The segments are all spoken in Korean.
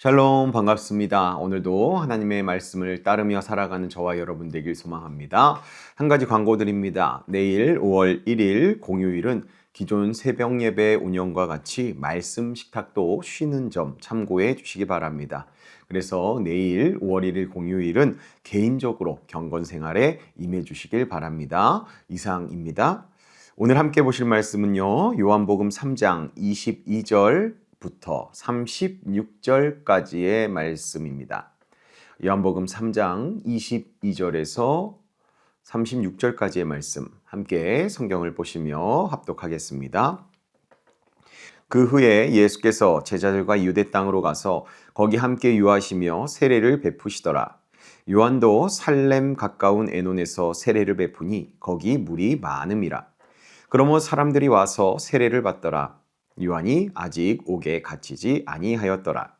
샬롬 반갑습니다. 오늘도 하나님의 말씀을 따르며 살아가는 저와 여러분 되길 소망합니다. 한 가지 광고 드립니다. 내일 5월 1일 공휴일은 기존 새벽 예배 운영과 같이 말씀 식탁도 쉬는 점 참고해 주시기 바랍니다. 그래서 내일 5월 1일 공휴일은 개인적으로 경건 생활에 임해 주시길 바랍니다. 이상입니다. 오늘 함께 보실 말씀은요. 요한복음 3장 22절 부터 36절까지의 말씀입니다. 요한복음 3장 22절에서 36절까지의 말씀 함께 성경을 보시며 합독하겠습니다. 그 후에 예수께서 제자들과 유대 땅으로 가서 거기 함께 유하시며 세례를 베푸시더라. 요한도 살렘 가까운 에논에서 세례를 베푸니 거기 물이 많음이라. 그러므로 사람들이 와서 세례를 받더라. 요한이 아직 옥에 갇히지 아니하였더라.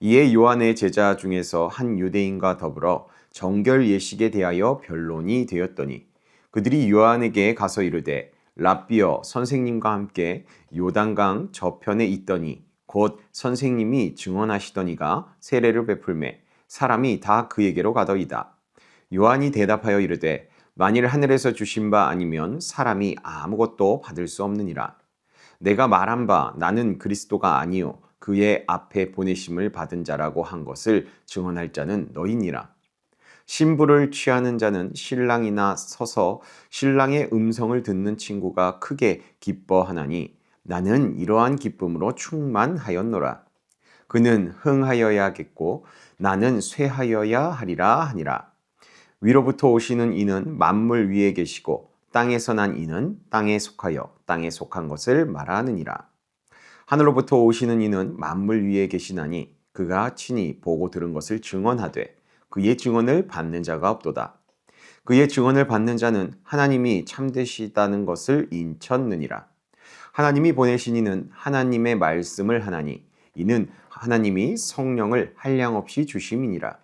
이에 요한의 제자 중에서 한 유대인과 더불어 정결 예식에 대하여 변론이 되었더니 그들이 요한에게 가서 이르되 랍비여 선생님과 함께 요단강 저편에 있더니 곧 선생님이 증언하시더니가 세례를 베풀매 사람이 다 그에게로 가더이다. 요한이 대답하여 이르되 만일 하늘에서 주신 바 아니면 사람이 아무것도 받을 수 없느니라. 내가 말한 바 나는 그리스도가 아니요 그의 앞에 보내심을 받은 자라고 한 것을 증언할 자는 너희니라. 신부를 취하는 자는 신랑이나 서서 신랑의 음성을 듣는 친구가 크게 기뻐하나니 나는 이러한 기쁨으로 충만하였노라. 그는 흥하여야겠고 나는 쇠하여야 하리라 하니라. 위로부터 오시는 이는 만물 위에 계시고 땅에서 난 이는 땅에 속하여 땅에 속한 것을 말하느니라. 하늘로부터 오시는 이는 만물 위에 계시나니 그가 친히 보고 들은 것을 증언하되 그의 증언을 받는 자가 없도다. 그의 증언을 받는 자는 하나님이 참되시다는 것을 인쳤느니라. 하나님이 보내신 이는 하나님의 말씀을 하나니 이는 하나님이 성령을 한량없이 주심이니라.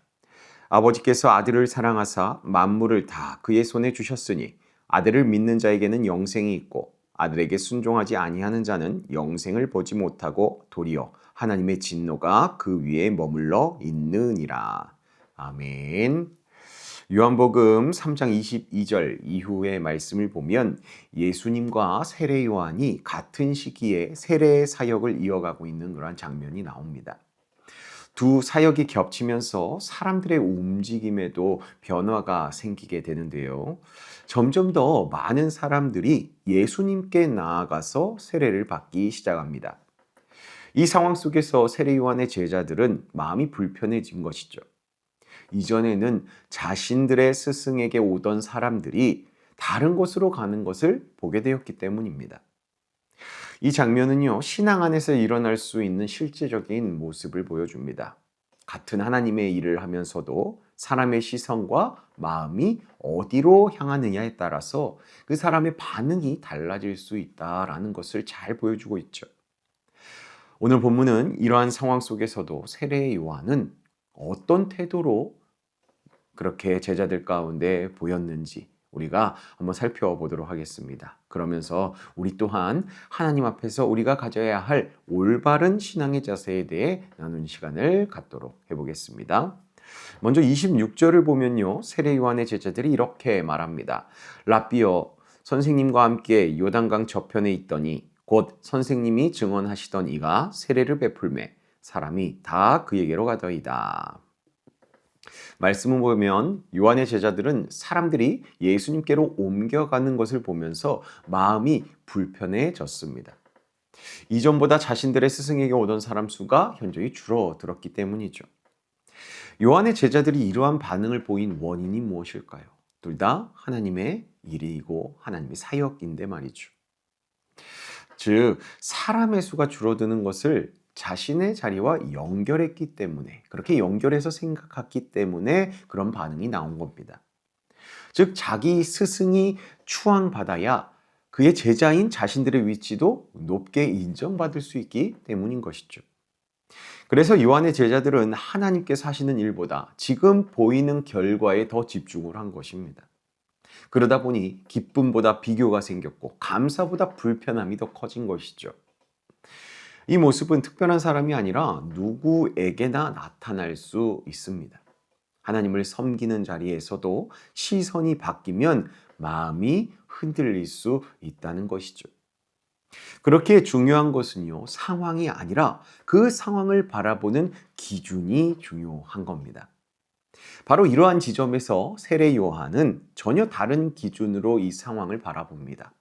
아버지께서 아들을 사랑하사 만물을 다 그의 손에 주셨으니 아들을 믿는 자에게는 영생이 있고 아들에게 순종하지 아니하는 자는 영생을 보지 못하고 도리어 하나님의 진노가 그 위에 머물러 있느니라. 아멘. 요한복음 3장 22절 이후의 말씀을 보면 예수님과 세례 요한이 같은 시기에 세례 사역을 이어가고 있는 그런 장면이 나옵니다. 두 사역이 겹치면서 사람들의 움직임에도 변화가 생기게 되는데요. 점점 더 많은 사람들이 예수님께 나아가서 세례를 받기 시작합니다. 이 상황 속에서 세례 요한의 제자들은 마음이 불편해진 것이죠. 이전에는 자신들의 스승에게 오던 사람들이 다른 곳으로 가는 것을 보게 되었기 때문입니다. 이 장면은요, 신앙 안에서 일어날 수 있는 실제적인 모습을 보여줍니다. 같은 하나님의 일을 하면서도 사람의 시선과 마음이 어디로 향하느냐에 따라서 그 사람의 반응이 달라질 수 있다라는 것을 잘 보여주고 있죠. 오늘 본문은 이러한 상황 속에서도 세례 요한은 어떤 태도로 그렇게 제자들 가운데 보였는지 우리가 한번 살펴보도록 하겠습니다. 그러면서 우리 또한 하나님 앞에서 우리가 가져야 할 올바른 신앙의 자세에 대해 나누는 시간을 갖도록 해보겠습니다. 먼저 26절을 보면요. 세례 요한의 제자들이 이렇게 말합니다. 랍비여 선생님과 함께 요단강 저편에 있더니 곧 선생님이 증언하시던 이가 세례를 베풀매 사람이 다 그에게로 가더이다. 말씀을 보면 요한의 제자들은 사람들이 예수님께로 옮겨가는 것을 보면서 마음이 불편해졌습니다. 이전보다 자신들의 스승에게 오던 사람 수가 현저히 줄어들었기 때문이죠. 요한의 제자들이 이러한 반응을 보인 원인이 무엇일까요? 둘 다 하나님의 일이고 하나님의 사역인데 말이죠. 즉 사람의 수가 줄어드는 것을 자신의 자리와 연결했기 때문에 그렇게 연결해서 생각했기 때문에 그런 반응이 나온 겁니다. 즉 자기 스승이 추앙받아야 그의 제자인 자신들의 위치도 높게 인정받을 수 있기 때문인 것이죠. 그래서 요한의 제자들은 하나님께서 하시는 일보다 지금 보이는 결과에 더 집중을 한 것입니다. 그러다 보니 기쁨보다 비교가 생겼고 감사보다 불편함이 더 커진 것이죠. 이 모습은 특별한 사람이 아니라 누구에게나 나타날 수 있습니다. 하나님을 섬기는 자리에서도 시선이 바뀌면 마음이 흔들릴 수 있다는 것이죠. 그렇게 중요한 것은요, 상황이 아니라 그 상황을 바라보는 기준이 중요한 겁니다. 바로 이러한 지점에서 세례 요한은 전혀 다른 기준으로 이 상황을 바라봅니다.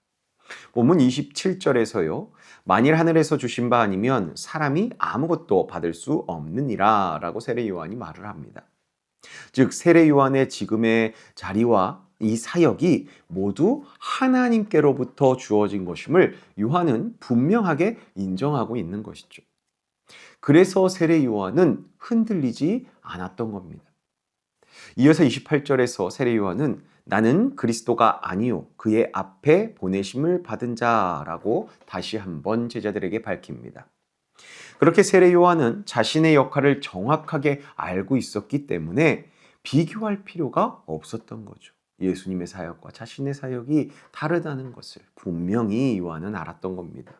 본문 27절에서요. 만일 하늘에서 주신 바 아니면 사람이 아무것도 받을 수 없느니라 라고 세례 요한이 말을 합니다. 즉 세례 요한의 지금의 자리와 이 사역이 모두 하나님께로부터 주어진 것임을 요한은 분명하게 인정하고 있는 것이죠. 그래서 세례 요한은 흔들리지 않았던 겁니다. 이어서 28절에서 세례 요한은 나는 그리스도가 아니요 그의 앞에 보내심을 받은 자라고 다시 한번 제자들에게 밝힙니다. 그렇게 세례 요한은 자신의 역할을 정확하게 알고 있었기 때문에 비교할 필요가 없었던 거죠. 예수님의 사역과 자신의 사역이 다르다는 것을 분명히 요한은 알았던 겁니다.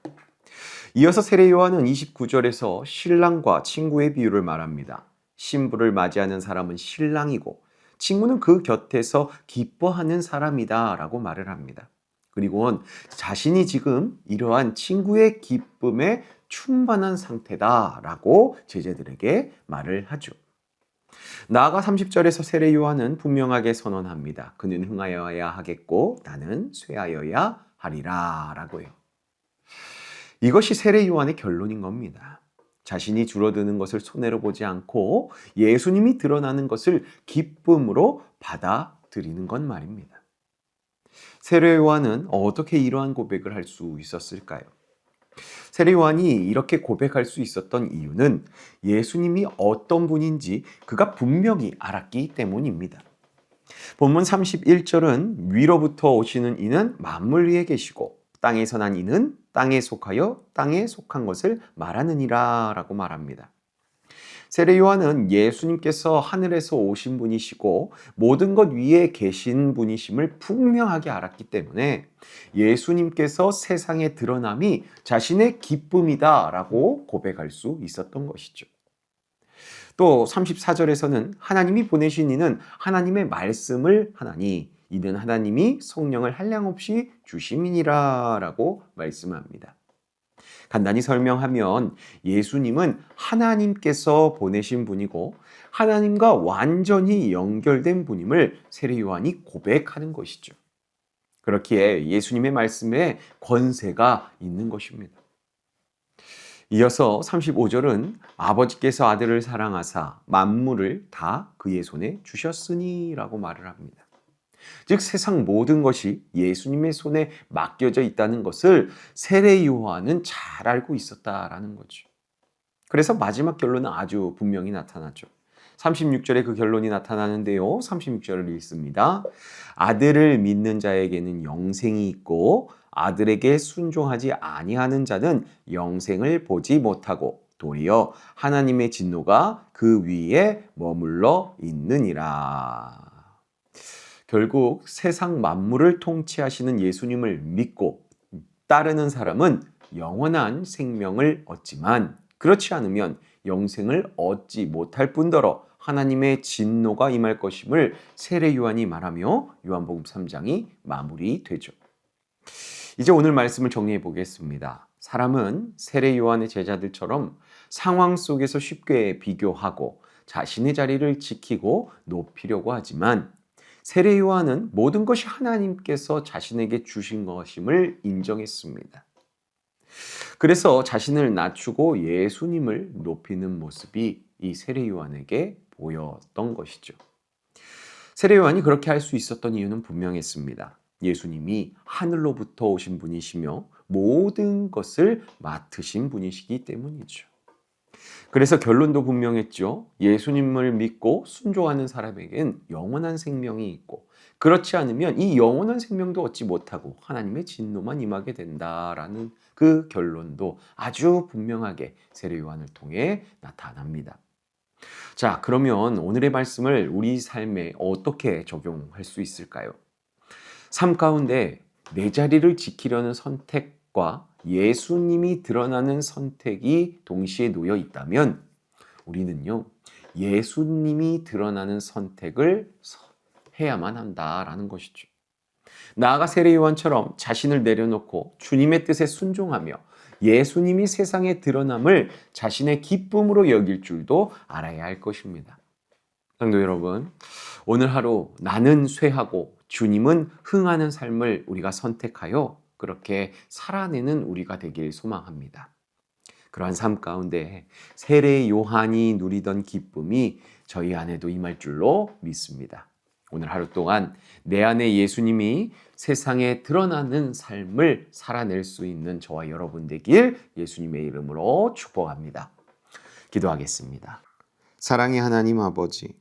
이어서 세례 요한은 29절에서 신랑과 친구의 비유를 말합니다. 신부를 맞이하는 사람은 신랑이고 친구는 그 곁에서 기뻐하는 사람이다 라고 말을 합니다. 그리고는 자신이 지금 이러한 친구의 기쁨에 충만한 상태다 라고 제자들에게 말을 하죠. 나아가 30절에서 세례 요한은 분명하게 선언합니다. 그는 흥하여야 하겠고 나는 쇠하여야 하리라 라고요. 이것이 세례 요한의 결론인 겁니다. 자신이 줄어드는 것을 손해로 보지 않고 예수님이 드러나는 것을 기쁨으로 받아들이는 것 말입니다. 세례 요한은 어떻게 이러한 고백을 할 수 있었을까요? 세례 요한이 이렇게 고백할 수 있었던 이유는 예수님이 어떤 분인지 그가 분명히 알았기 때문입니다. 본문 31절은 위로부터 오시는 이는 만물 위에 계시고 땅에서 난 이는 땅에 속하여 땅에 속한 것을 말하느니라 라고 말합니다. 세례 요한은 예수님께서 하늘에서 오신 분이시고 모든 것 위에 계신 분이심을 분명하게 알았기 때문에 예수님께서 세상에 드러남이 자신의 기쁨이다 라고 고백할 수 있었던 것이죠. 또 34절에서는 하나님이 보내신 이는 하나님의 말씀을 하나니 이는 하나님이 성령을 한량없이 주심이니라 라고 말씀합니다. 간단히 설명하면 예수님은 하나님께서 보내신 분이고 하나님과 완전히 연결된 분임을 세례 요한이 고백하는 것이죠. 그렇기에 예수님의 말씀에 권세가 있는 것입니다. 이어서 35절은 아버지께서 아들을 사랑하사 만물을 다 그의 손에 주셨으니 라고 말을 합니다. 즉 세상 모든 것이 예수님의 손에 맡겨져 있다는 것을 세례 요한은 잘 알고 있었다라는 거죠. 그래서 마지막 결론은 아주 분명히 나타나죠. 36절에 그 결론이 나타나는데요. 36절을 읽습니다. 아들을 믿는 자에게는 영생이 있고 아들에게 순종하지 아니하는 자는 영생을 보지 못하고 도리어 하나님의 진노가 그 위에 머물러 있느니라. 결국 세상 만물을 통치하시는 예수님을 믿고 따르는 사람은 영원한 생명을 얻지만 그렇지 않으면 영생을 얻지 못할 뿐더러 하나님의 진노가 임할 것임을 세례 요한이 말하며 요한복음 3장이 마무리되죠. 이제 오늘 말씀을 정리해 보겠습니다. 사람은 세례 요한의 제자들처럼 상황 속에서 쉽게 비교하고 자신의 자리를 지키고 높이려고 하지만 세례 요한은 모든 것이 하나님께서 자신에게 주신 것임을 인정했습니다. 그래서 자신을 낮추고 예수님을 높이는 모습이 이 세례 요한에게 보였던 것이죠. 세례 요한이 그렇게 할 수 있었던 이유는 분명했습니다. 예수님이 하늘로부터 오신 분이시며 모든 것을 맡으신 분이시기 때문이죠. 그래서 결론도 분명했죠. 예수님을 믿고 순종하는 사람에겐 영원한 생명이 있고 그렇지 않으면 이 영원한 생명도 얻지 못하고 하나님의 진노만 임하게 된다라는 그 결론도 아주 분명하게 세례 요한을 통해 나타납니다. 자, 그러면 오늘의 말씀을 우리 삶에 어떻게 적용할 수 있을까요? 삶 가운데 내 자리를 지키려는 선택과 예수님이 드러나는 선택이 동시에 놓여 있다면 우리는요, 예수님이 드러나는 선택을 해야만 한다라는 것이죠. 나아가 세례 요한처럼 자신을 내려놓고 주님의 뜻에 순종하며 예수님이 세상에 드러남을 자신의 기쁨으로 여길 줄도 알아야 할 것입니다. 성도 여러분, 오늘 하루 나는 쇠하고 주님은 흥하는 삶을 우리가 선택하여 그렇게 살아내는 우리가 되길 소망합니다. 그러한 삶 가운데 세례 요한이 누리던 기쁨이 저희 안에도 임할 줄로 믿습니다. 오늘 하루 동안 내 안에 예수님이 세상에 드러나는 삶을 살아낼 수 있는 저와 여러분 되길 예수님의 이름으로 축복합니다. 기도하겠습니다. 사랑의 하나님 아버지,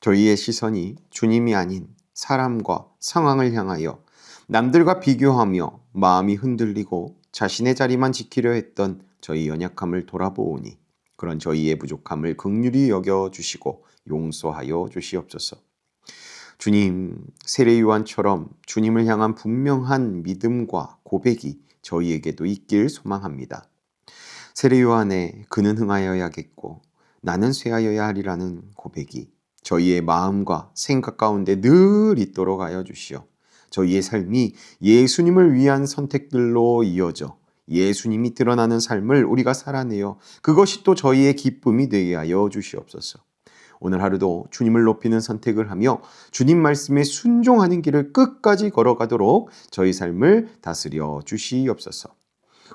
저희의 시선이 주님이 아닌 사람과 상황을 향하여 남들과 비교하며 마음이 흔들리고 자신의 자리만 지키려 했던 저희 연약함을 돌아보오니 그런 저희의 부족함을 긍휼히 여겨주시고 용서하여 주시옵소서. 주님, 세례 요한처럼 주님을 향한 분명한 믿음과 고백이 저희에게도 있길 소망합니다. 세례 요한의 그는 흥하여야겠고 나는 쇠하여야 하리라는 고백이 저희의 마음과 생각 가운데 늘 있도록 하여 주시오. 저희의 삶이 예수님을 위한 선택들로 이어져 예수님이 드러나는 삶을 우리가 살아내어 그것이 또 저희의 기쁨이 되게 하여 주시옵소서. 오늘 하루도 주님을 높이는 선택을 하며 주님 말씀에 순종하는 길을 끝까지 걸어가도록 저희 삶을 다스려 주시옵소서.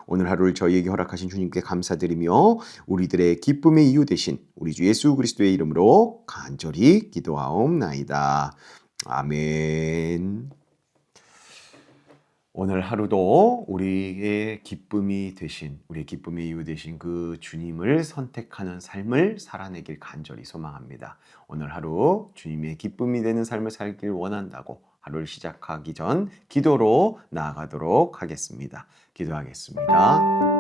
오늘 하루를 저희에게 허락하신 주님께 감사드리며 우리들의 기쁨의 이유 되신 우리 주 예수 그리스도의 이름으로 간절히 기도하옵나이다. 아멘. 오늘 하루도 우리의 기쁨이 되신, 우리의 기쁨의 이유 되신 그 주님을 선택하는 삶을 살아내길 간절히 소망합니다. 오늘 하루 주님의 기쁨이 되는 삶을 살길 원한다고 하루를 시작하기 전 기도로 나아가도록 하겠습니다. 기도하겠습니다.